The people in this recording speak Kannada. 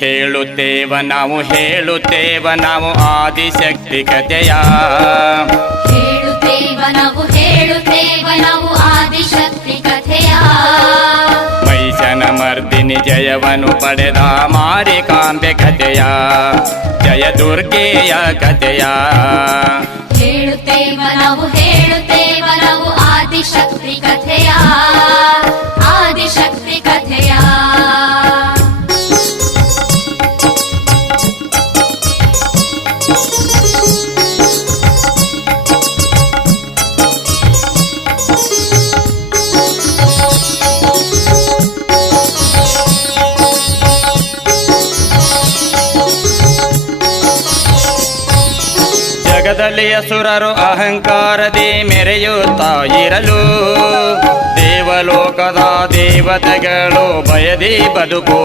ಹೇಳುತ್ತೇವ ನಾವು ಆದಿಶಕ್ತಿ ಕಥೆಯ. ಹೇಳುತ್ತೇವ ನಾವು ಆದಿಶಕ್ತಿ ಕಥೆಯ. ಮೈಸನ ಮರ್ದಿನಿ ಜಯವನು ಪಡೆದ ಮಾರಿಕಾಂಬೆ ಕಥೆಯ, ಜಯ ದುರ್ಗೆಯ ಕಥೆಯ. ಹೇಳುತ್ತೇವ ನಾವು ಆದಿಶಕ್ತಿ ಕಥೆಯ, ಆದಿಶಕ್ತಿ ಕಥೆಯ. ಜಗದಲ್ಲಿ ಅಸುರರು ಅಹಂಕಾರದಿ ಮೆರೆಯುತ್ತಾ ಇರಲು, ದೇವಲೋಕದ ದೇವತೆಗಳು ಭಯದಿ ಬದುಕು